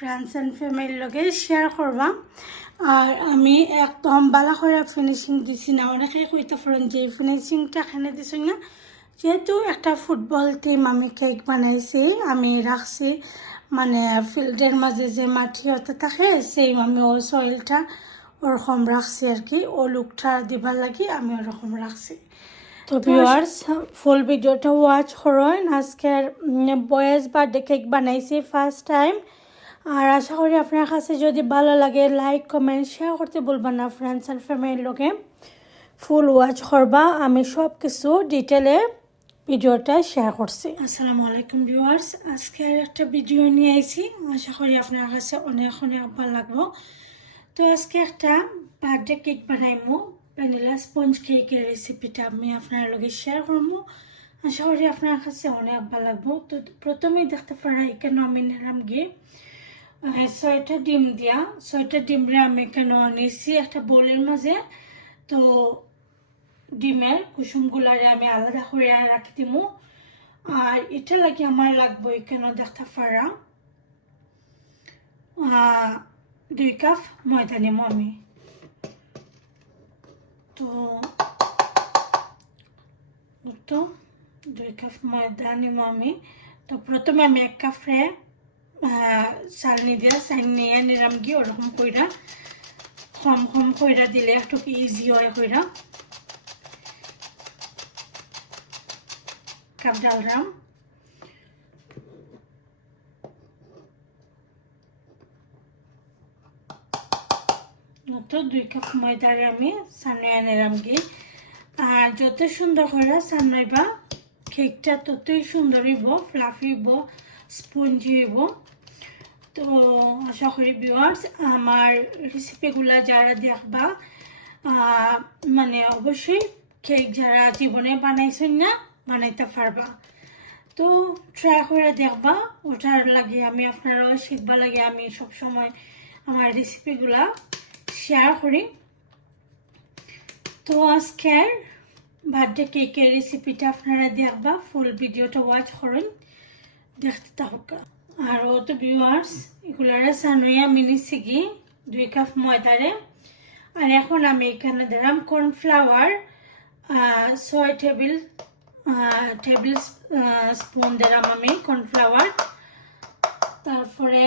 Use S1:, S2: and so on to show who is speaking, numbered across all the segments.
S1: Friends and ফ্যামিলির লগে share করবা আর আমি একদম বালা করে ফিনিশিং দিছি না অনেকেই কইতে পারেন যে ফিনিশিংটা এখানে দিছি না? যেহেতু একটা ফুটবল টিম আমি কেক বানাইছি আমি রাখছি মানে ফিল্ডের মাঝে যে মাটি হতে থাকে সেই আমি ও সয়েলটা ওরকম রাখছি আর কি ও লুকটা দিবার লাগি আমি ওরকম রাখছি তো ভিউয়ার্স ফুল ভিডিওটা ওয়াচ করেন আজকের বয়েস বার্থডে কেক বানাইছি ফার্স্ট টাইম আর আশা করি আপনার কাছে যদি ভালো লাগে লাইক কমেন্ট শেয়ার করতে বলবেন না ফ্রেন্ডস অ্যান্ড ফ্যামিলির লোকে। ফুল ওয়াচ করবা। আমি সব কিছু ডিটেলে ভিডিওটা শেয়ার করছি। আসসালামু আলাইকুম ভিউয়ার্স আজকে একটা ভিডিও নিয়ে আইছি। আশা করি আপনার কাছে অনেক অনেক ভালো লাগবো। তো আজকে একটা বার্থডে কেক বানাইমু। ভ্যানিলা স্পঞ্জ কেকের রেসিপিটা আমি আপনার লগে শেয়ার করব আশা করি আপনার কাছে অনেক ভালো লাগবো। তো প্রথমেই দেখতে পারা এখানে আমি নিলাম গিয়ে ছয়টা ডিম দিয়া ছয়টা ডিমরে আমি কেন আনিছি একটা বোলের মাঝে? তো ডিমের কুসুমগুলারে আমি আলাদা করে রাখি দিমু। আর এটা লাগে আমার লাগবো এখানে দেখতে আহ, দুই কাপ ময়দা নিমু আমি। তো দুই কাপ ময়দা নিমু আমি। তো প্রথমে আমি এক কাপরে চালনি দিয়া চালনি নিলাম গিয়ে ওরকম কইরা কম কম কইরা দিলে একটু কি ইজি হয় কইরা কাপ ডালরাম তো দুই কাপ ময়দারে আমি সামনে আনিলাম গিয়ে আর যত সুন্দর করে সামনাইবা কেকটা ততই সুন্দর হইব ফ্লাফি হইব স্পঞ্জি হইব। তো আশা করি ভিউয়ার্স আমার রেসিপিগুলা যারা দেখবা মানে অবশ্যই কেক যারা জীবনে বানাইছেন না, বানাইতে পারবা। তো ট্রাই করে দেখবা, ওটার লাগে আমি আপনারাও শিখবা লাগে আমি সবসময় আমার রেসিপিগুলা শেয়ার করি। তো আজকের বার্থডে কেকের রেসিপিটা আপনারা দেখবা ফুল ভিডিওটা ওয়াচ করুন, দেখতে থাকুক। ও তো সানুই আমি নিছি কি দুই কাপ ময়দারে আর এখন আমি এখানে দিলাম কর্নফ্লাওয়ার ছয় টেবিল টেবিল স্পুন দিলাম আমি কর্নফ্লাওয়ার তারপরে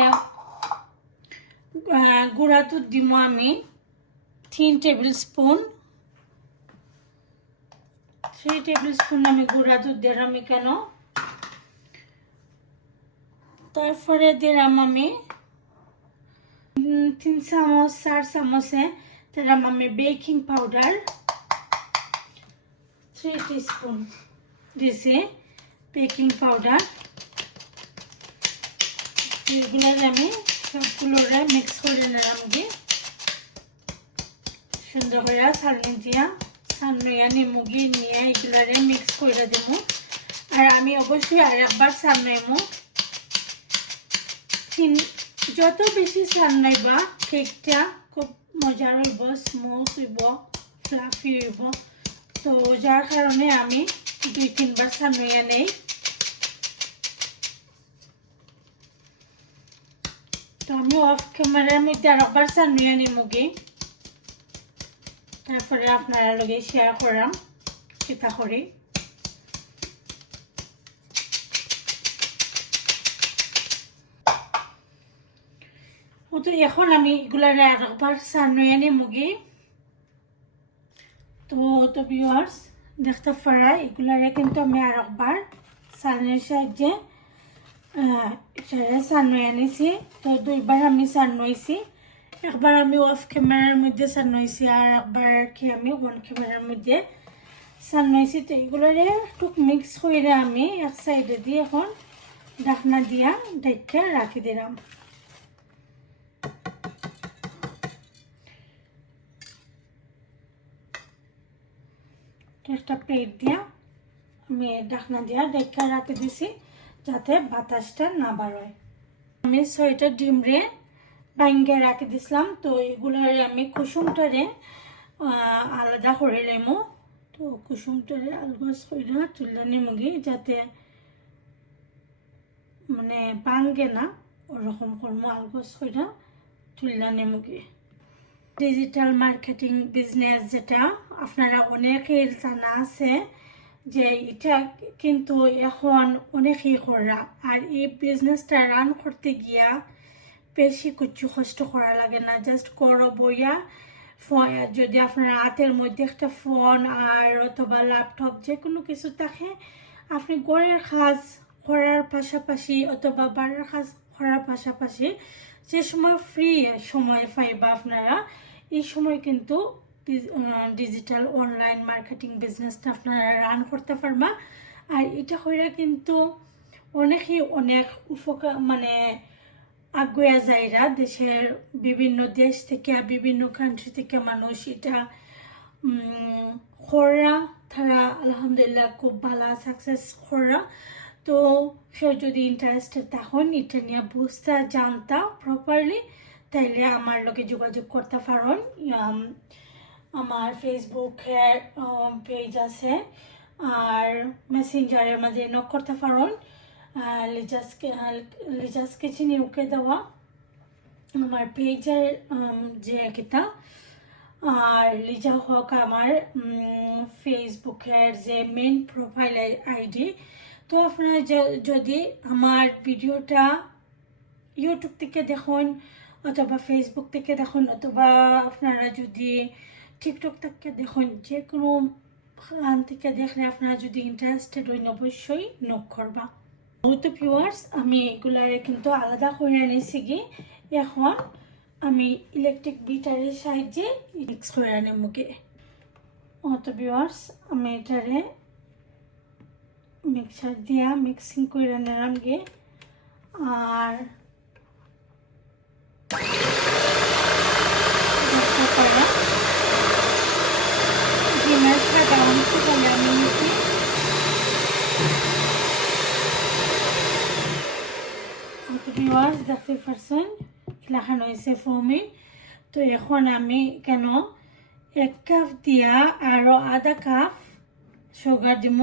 S1: গুঁড়া দুধ দিব আমি তিন tablespoon three tablespoon আমি গুঁড়া দুধ দিলাম কেন তারপরে দিলাম আমি তিন চামচ, চার চামচে দিলাম আমি বেকিং পাউডার। থ্রি টিস্পুন দিছি বেকিং পাউডার। এগুলো আমি সবগুলোরে মিক্স করে নিলাম কি সুন্দর করে চালনি দিয়া সামনুয়া নিমুগি নিয়ে এগুলারে মিক্স করে দিব আর আমি অবশ্যই আর একবার তিন যত বেশি সামনাইবা কেকটা, খুব মজার হইব স্মুথ হইব ফ্লাফি হইব। তো যার কারণে আমি দুই তিনবার সামনাইয়া নেই। তো আমি অফ ক্যামেরার মধ্যে আর একবার সামনাইয়া নিমুগি তারপরে আপনারা লগে শেয়ার করাম সেটা করি। তো এখন আমি এগুলার আর একবার সামনে এনে মুগি। তো তো ভিউয়ার্স দেখতে পারা এগুলারে কিন্তু আমি আর একবার সানের সাহায্যে সেটা এনেছি। তো দুইবার আমি সান্নইছি একবার আমি অফ ক্যামেরার মধ্যে সান্নইছি আর একবার কি আমি ওয়ান ক্যামেরার মধ্যে সান্নইছি তো এগুলোরে একটু মিক্স করে আমি এক সাইডে দিয়ে এখন ঢাকনা দিয়া ঢেকে রাখি দিলাম। একটা প্লেট দিয়া আমি ঢাকনা দিয়া ঢেকে রাখি দিছি যাতে বাতাসটা না বাড়ায়। আমি ছয়টা ডিম রে ভাঙ্গে রাখি দিছিলাম, তো এগুলারে আমি কুসুমটারে আলাদা করে লেমু তো কুসুমটারে আলগাছ করে তুলে নিমুগি যাতে মানে ভাঙ্গে না, ওরকম করব আলগোস কইরা তুললা নেমুগে ডিজিটাল মার্কেটিং বিজনেস যেটা আপনারা অনেকের জানা আছে যে এটা কিন্তু এখন অনেকেই করা আর এই বিজনেসটা রান করতে গিয়া বেশি কিছু কষ্ট করা লাগে না। জাস্ট করো বইয়া যদি আপনার হাতের মধ্যে একটা ফোন আর অথবা ল্যাপটপ যে কোনো কিছু থাকে, আপনি ঘরের কাজ করার পাশাপাশি অথবা বাড়ির কাজ করার পাশাপাশি যে সময় ফ্রি সময় পাইবা আপনারা, এই সময় কিন্তু ডিজিটাল অনলাইন মার্কেটিং বিজনেসটা আপনারা রান করতে পারবা। আর এটা করে কিন্তু অনেকেই অনেক উপকার মানে আগুয়া যায়রা দেশের বিভিন্ন দেশ থেকে, বিভিন্ন কান্ট্রি থেকে মানুষ এটা খরা তারা আলহামদুলিল্লাহ খুব ভালো সাকসেস খরা তো সে যদি ইন্টারেস্টেড তখন এটা নিয়ে বুঝতে, জানতা প্রপারলি তাইলে আমার লোকে যোগাযোগ করতে পারেন। আমার ফেসবুকের পেজ আছে। আর মেসেঞ্জারের মাঝে নক করতে পারেন। আহ, লিজাস কিচেন ইউকে দেওয়া। আমার পেজের যে কিতা আর লিজা হক আমার ফেসবুকের যে মেন প্রোফাইল আইডি তো আপনারা যদি আমার ভিডিওটা ইউটিউব থেকে দেখুন অথবা ফেসবুক থেকে দেখুন অথবা আপনারা যদি টিকটক থেকে দেখুন যে কোনো খান থেকে দেখলে আপনারা যদি ইন্টারেস্টেড হইন অবশ্যই নক করবা। তো ভিউয়ার্স আমি এগুলারে কিন্তু আলাদা করে এনেছি কি, এখন আমি ইলেকট্রিক বিটারের সাহায্যে মিক্স করে আনি মুখে তো ভিউয়ার্স আমি এটারে মিক্সার দিয়া মিক্সিং করে নিলাম গে আর দেখতে পারা ডিমের ফাটা অংশ বলে আমি নিচ্ছি ভিউয়ার্স দেখতে পারছেন লেখানো হয়েছে ফোমে। তো এখন আমি কেন এক কাপ দিয়া আরও আধা কাপ সুগার দিব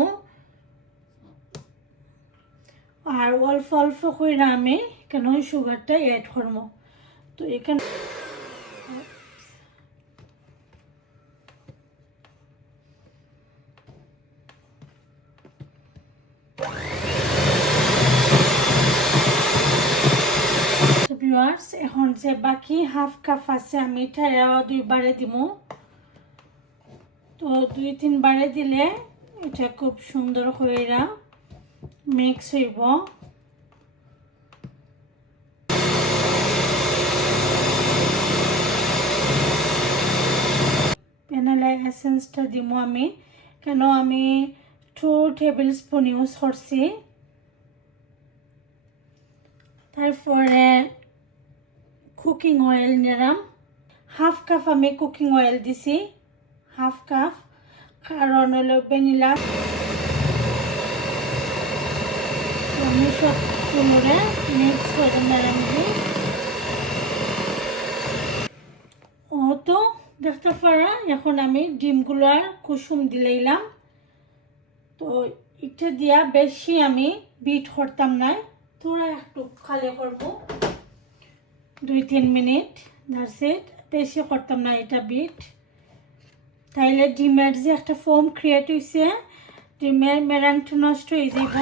S1: আর অল্প অল্প করে আমি কেন সুগারটা অ্যাড করব তো এখানে ভিউয়ার্স এখন যে বাকি হাফ কাপ আছে, আমি এটাও দুইবারে দিব তো দুই, তিনবারে দিলে এটা খুব সুন্দর হইরা মিক্স হইব। ভ্যানিলা এসেন্সটা দিব আমি। কেন আমি টু টেবিল স্পুন ইউজ করছি। তারপরে কুকিং অয়েল নিলাম। হাফ কাপ আমি কুকিং অয়েল দিছি। Half cup. কারণ হলো ভ্যানিলা মিক্স করে নিলাম ও তো, দেখতে পারা, এখন আমি ডিমগুলোর কুসুম দিলাম। তো এটা দিয়া বেশি আমি বিট করতাম না তোরা একটু খালি করব। দুই, তিন মিনিট ইট বেশি করতাম না এটা বিট তাইলে ডিমের যে একটা ফোম ক্রিয়েট হয়েছে ডিমের মেরাংটা নষ্ট হয়ে যাব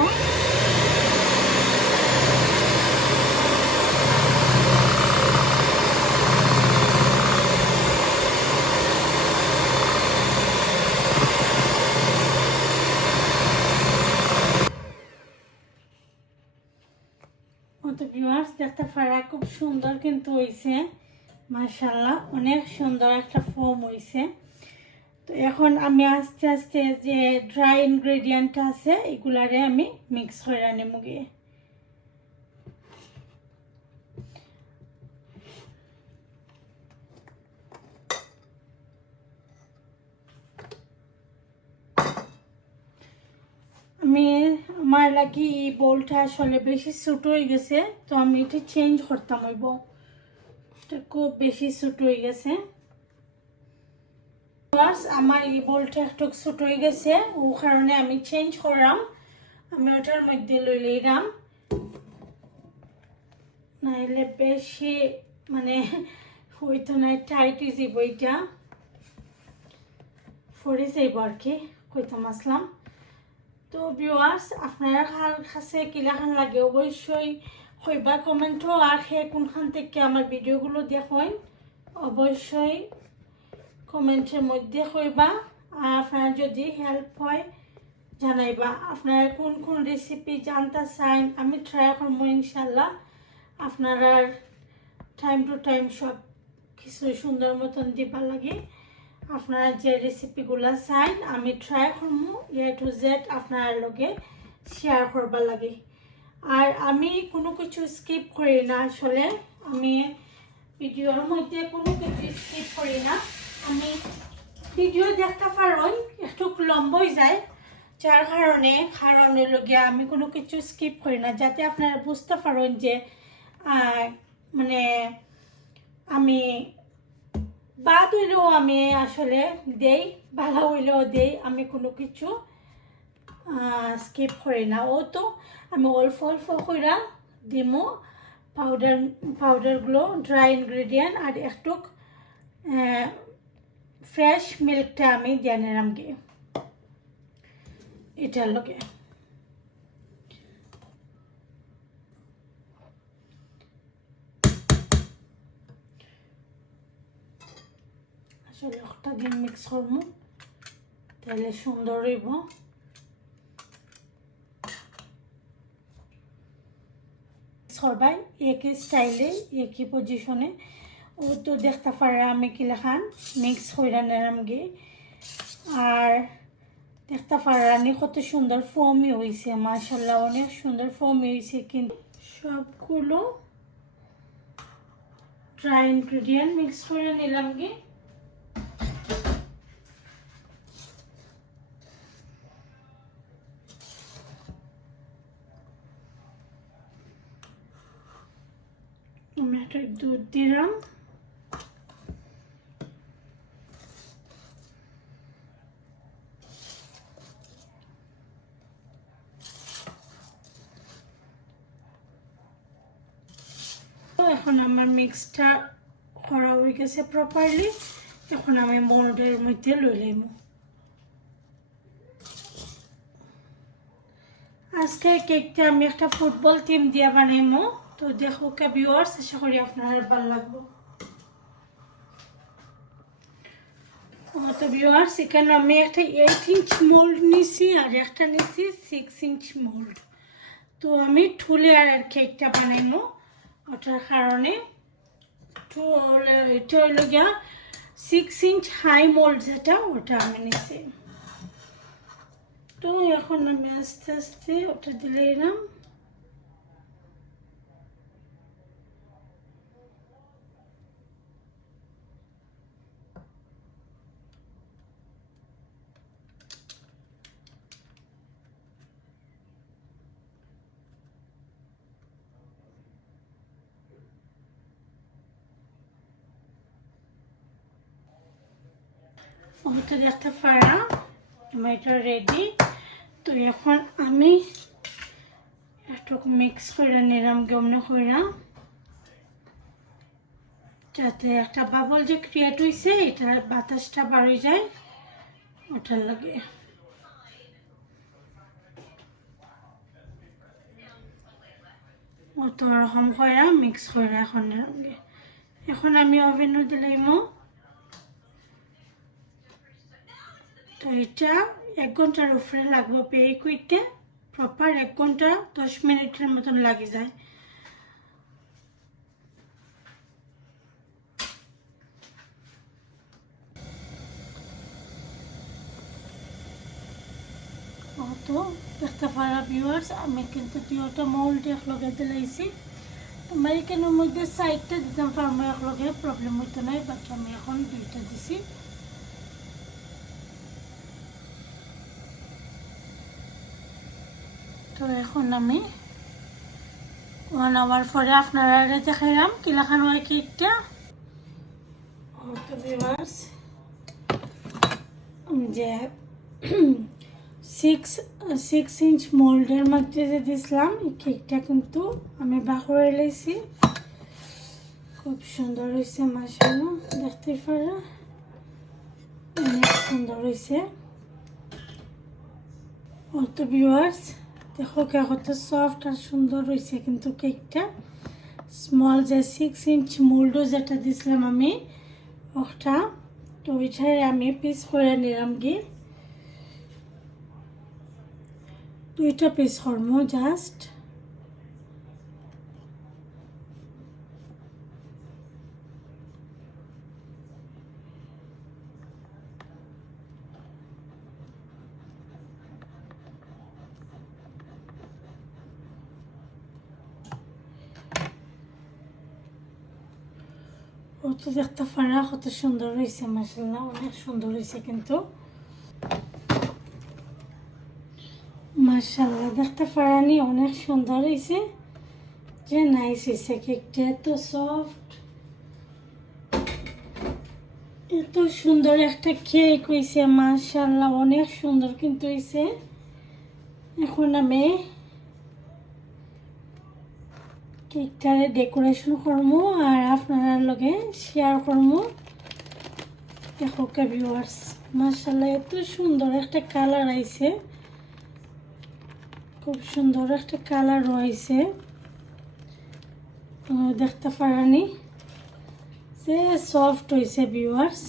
S1: তো ভিউয়ার্স দেখতে পারা খুব সুন্দর কিন্তু হয়েছে মার্শাল্লাহ অনেক সুন্দর একটা ফর্ম হয়েছে তো এখন আমি আস্তে আস্তে যে ড্রাই ইনগ্রেডিয়েন্টটা আছে, এগুলারে আমি মিক্স করে আনি মুগে আমি আমার লাগি এই বোলটা আসলে বেশি ছোট হয়ে গেছে, তো আমি এটা চেঞ্জ করতাম হইব। এটা খুব বেশি ছোট হয়ে গেছে। আমার এই বোলটা একটু ছোট হয়ে গেছে, ও কারণে আমি চেঞ্জ করলাম। আমি ওটার মধ্যে লই লইলাম। নাইলে বেশি মানে হইতো না টাইট হয়ে যাব এটা। ফরে যাইব আর কি, কইতাম আসলাম। তো ভিউয়ার্স আপনারা কাছে কিলাখান লাগে অবশ্যই কইবা কমেন্টও আর সে কোনখান থেকে আমার ভিডিওগুলো দেখেন। অবশ্যই কমেন্টের মধ্যে কইবা, আর আপনারা যদি হেল্প হয় জানাইবা, আপনারা কোন কোন রেসিপি জানতে চান, আমি ট্রাই করব ইনশাল্লাহ আপনারা টাইম টু টাইম সব কিছু সুন্দর মতন দিবা লাগে। আপনারা যে রেসিপিগুলো চান আমি ট্রাই করব এ টু জেড আপনার লগে শেয়ার করবা লাগে। আর আমি কোনো কিছু স্কিপ করি না আসলে, আমি ভিডিওর মধ্যে কোনো কিছু স্কিপ করি না। আমি ভিডিও দেখতে পারেন একটু লম্বই যায়, যার কারণে কারণে আমি কোনো কিছু স্কিপ করি না, যাতে আপনারা বুঝতে পারেন যে মানে আমি বাদ হইলেও আমি আসলে দেই ভালো হইলেও দেই, আমি কোনো কিছু স্কিপ করি না। ও তো আমি অল্প অল্প কইরা দিমু পাউডার পাউডারগুলো ড্রাই ইনগ্রেডিয়েন্ট আর একটু ফ্রেশ মিল্কটা আমি দিয়ে নিলাম গিয়ে এটার লোকে একটা দিন মিক্স করব। তাহলে সুন্দর হইব। সবাই একই স্টাইলে একই পজিশনে ও তো দেখতে পারে আমি কিলাখান মিক্স হইরা নেরাম গিয়ে আর দেখতে পারানি কত সুন্দর ফোমই হয়েছে মাসাল্লাহ অনেক সুন্দর ফোমই হয়েছে কিন্তু। সবগুলো ড্রাই ইনগ্রিডিয়েন্ট মিক্স করে নিলাম কি একটা দুধ দিলাম এখন আমার মিক্সটা করা হয়ে গেছে প্রপারলি এখন আমি মোল্ডের মধ্যে লইলাম আজকে কেকটা আমি একটা ফুটবল টিম দিয়ে বানাইমো। তো দেখো কে ভিউয়ার্স আশা করি আপনার ভালো লাগবে। তো ভিউয়ার্স এখানে আমি একটা এইট ইঞ্চ মোল্ড নিছি আর একটা নিছি সিক্স ইঞ্চ মোল্ড তো আমি ঠুলে আর কেকটা বানাইমো, ওটার কারণে। হলে- এটা হইল গিয়া সিক্স ইঞ্চ হাই মোল্ড যেটা, ওটা আমি নিছি। তো এখন আমি আস্তে আস্তে ওটা দিলে ওটা দেখতে পারা আমার এটা রেডি তো এখন আমি একটু মিক্স করে নিলাম, গমনে কইরা যাতে একটা বাবল যে ক্রিয়েট হয়েছে এটার বাতাসটা বাড়ি যায়। ওটার লাগে। অত রকম করে মিক্স করে এখন। এখন আমি ওভেনও দিলাইমো তো এটা এক ঘণ্টার উপরে লাগবে পে করতে প্রপার এক ঘণ্টা দশ মিনিটের মতন লাগে যায়। তো দেখতে পারা ভিউয়ার্স আমি কিন্তু দুটা মোল্ড একলগে দিলাইছি। আমার এখানের মধ্যে সাইডটা দিতাম পারব একলগে প্রবলেম হইতো নাই বাকি আমি এখন দুইটা দিছি। তো এখন আমি ওয়ান আওয়ার পরে আপনারা দেখাইলাম কিলাখান হয় কেকটা। তো ভিউয়ার্স যে সিক্স সিক্স ইঞ্চ মোল্ডের মধ্যে যে দিছিলাম, এই কেকটা কিন্তু আমি বাকরে লাইছি খুব সুন্দর হয়েছে মাসাল্লাহ দেখতে পারা অনেক সুন্দর হয়েছে। অত ভিউয়ার্স দেখো কত সফট আর সুন্দর রয়েছে কিন্তু কেকটা স্মল যে সিক্স ইঞ্চ মোল্ডও যেটা দিছিলাম আমি, ওটা। তো ওইটাই আমি পিস করে নিলাম গিয়ে। দুইটা পিস হরমো জাস্ট ও তো দেখতে পারা, কত সুন্দর হয়েছে মাসাল্লাহ অনেক সুন্দর হয়েছে কিন্তু। মাসাল্লাহ দেখতে পারানি, অনেক সুন্দর হয়েছে যে নাইস হয়েছে কেকটা এত সফট এত সুন্দর একটা কেক হয়েছে মাসাল্লাহ অনেক সুন্দর কিন্তু হয়েছে এখন আমি কেকটারে ডেকোরেশন করব আর আপনারা লগে শেয়ার করব দেখো ভিউয়ার্স মার্শাল্লাহ এত সুন্দর একটা কালার আইছে। খুব সুন্দর একটা কালার রয়েছে। দেখতে পারানি? যে সফট হয়েছে ভিউয়ার্স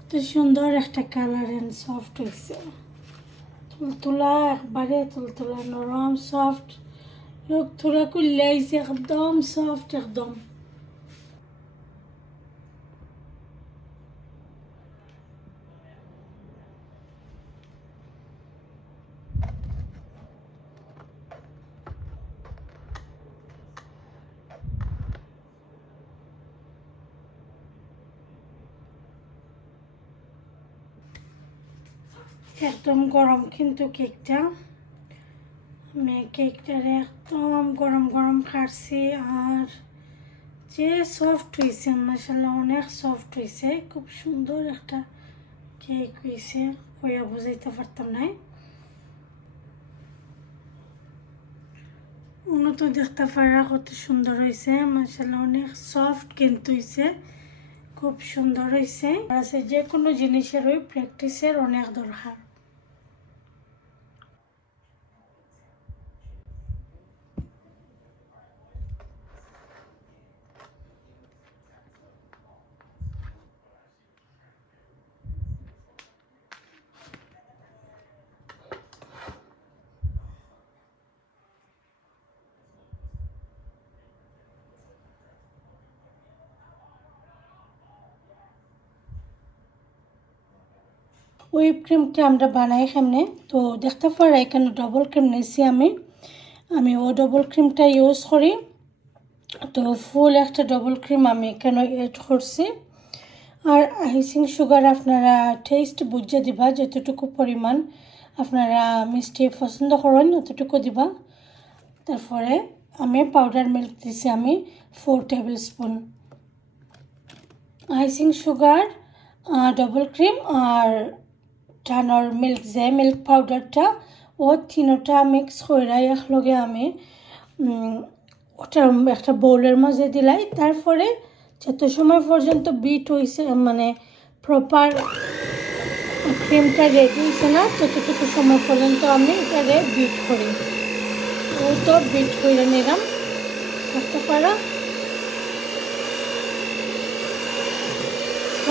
S1: এত সুন্দর একটা কালার এন্ড সফট হয়েছে তুলতুলা, একবারে তুলতুলা, নরম সফট লোক থোড়া করলে আইছে একদম সফট একদম একদম গরম কিন্তু কেকটা আমি কেকটারে একদম গরম গরম কাটছি আর যে সফট হয়েছে মাসাল্লাহ অনেক সফট হয়েছে খুব সুন্দর একটা কেক হয়েছে কইয়া বুঝাইতে পারতাম নাই। উন্নত দেখতে পারা কত সুন্দর হয়েছে মাসাল্লাহ অনেক সফট কিন্তু হয়েছে খুব সুন্দর হয়েছে যে কোনো জিনিসের ওই প্র্যাকটিসের অনেক দরকার। হুইপ ক্রিমটা আমরা বানাই সামনে। তো দেখতে পারা, এখানে ডবল ক্রিম নিয়েছি আমি। আমি ও ডবল ক্রিমটা ইউজ করি। তো ফুল একটা ডবল ক্রিম আমি এখানে এড করছি। আর আইসিং সুগার আপনারা টেস্ট বুঝে দিবা, যতটুকু পরিমাণ আপনারা মিষ্টি পছন্দ করেন অতটুকু দিবা। তারপরে আমি পাউডার মিল্ক দিছি আমি four tablespoon icing sugar double cream আর টানোর মিল্ক যে মিল্ক পাউডারটা ও তিনোটা মিক্স করে একলগে আমি ওটা একটা বোলের মাঝে দিলাই। তারপরে যত সময় পর্যন্ত বিট হয়েছে মানে প্রপার ক্রিমটা রেডি হয়েছে না, ততটুকু সময় পর্যন্ত আমি এটারে বিট করি। ও তো বিট করে নিলাম। করতে পারা।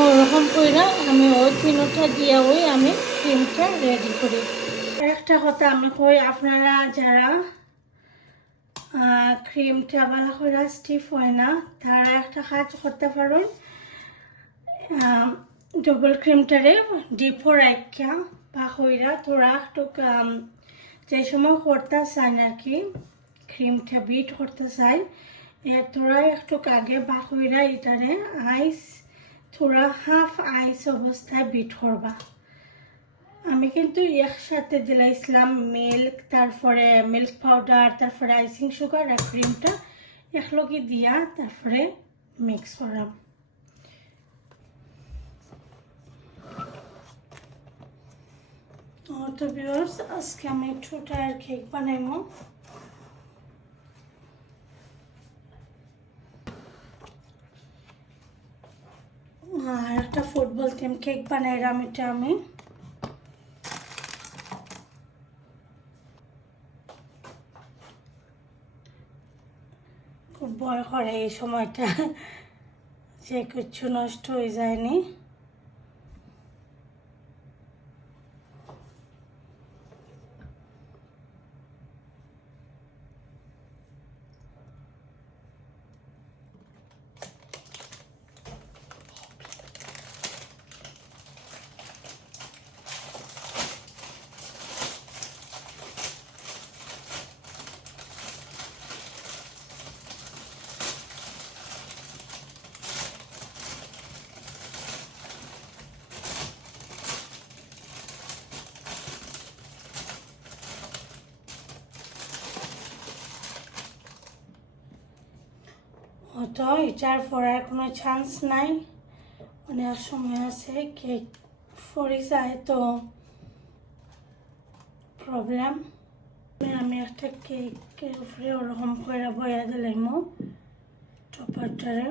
S1: ওরকম করে আমি ওই তিনটা দিয়ে ওই আমি ক্রিমটা রেডি করি। একটা কথা আমি কই, আপনারা যারা ক্রিমটা ভালো করে স্টিফ হয় না, তারা একটা কাজ করতে পারেন। ডবল ক্রিমটারে ডিপো রাখা বা হইরা তোরা একটু যে সময় করতে চান আর কি ক্রিমটা বিট করতে চাই তোরা একটু আগে বা হইরা এটারে আইস থোড়া হাফ আইস অবস্থায় বিট করবা। আমি কিন্তু একসাথে দিলাইছিলাম মিল্ক, তারপরে মিল্ক পাউডার, তারপরে আইসিং সুগার আর ক্রিমটা একলগে দিয়া তারপরে মিক্স করাম। তো ভিউয়ার্স আজকে আমি একটু টায়ার কেক বানাইমো। আর একটা ফুটবল টিম কেক বানাইলাম এটা আমি। খুব ভয় করে এই সময়টা। যে কিচ্ছু নষ্ট হয়ে যায়নি। হয়তো এটার পড়ার কোনো চান্স নাই। অনেক সময় আছে কেক ফরি যায় তো প্রবলেম আমি একটা কেকের উপরে ওরকম করে বয়া দিলাম, টপারটারে।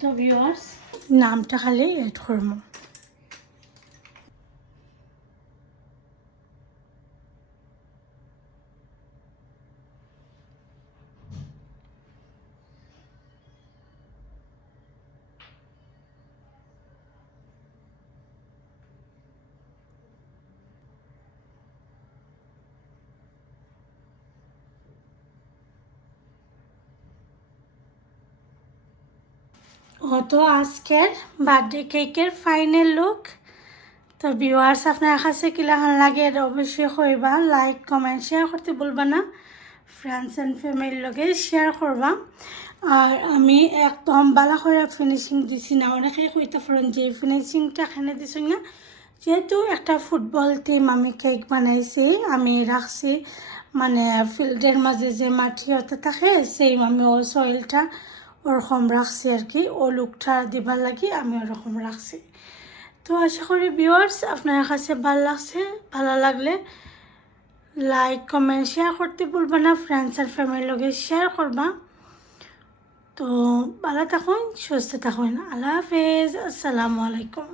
S1: তো ভিউয়ার্স নামটা খালি এড করব ও তো আজকের বার্থডে কেকের ফাইনাল লুক তো ভিউয়ার্স আপনার কাছে কিলাখান লাগে এটা অবশ্যই কইবা। লাইক কমেন্ট শেয়ার করতে বলবা না। ফ্রেন্ডস অ্যান্ড ফ্যামিলির লগে শেয়ার করবা। আর আমি একদম বালা করে ফিনিশিং দিছি না। অনেকে কইতে পারেন যে ফিনিশিংটা এখানে দিছি না। যেহেতু একটা ফুটবল টিম আমি কেক বানাইছি, আমি রাখছি। মানে ফিল্ডের মাঝে যে মাটি হতে থাকে সেই আমি ও সয়েলটা ওরকম রাখছি আর কি। ও লুকটা দিবার লাগি আমি ওরকম রাখছি। তো আশা করি ভিউয়ার্স আপনার কাছে ভালো লাগছে, ভালো লাগলে লাইক কমেন্ট শেয়ার করতে ভুলবা না ফ্রেন্ডস আর ফ্যামিলির লগে শেয়ার করবা। তো ভালো থাকুন, সুস্থ থাকুন। আল্লাহ হাফেজ। আসসালামু আলাইকুম।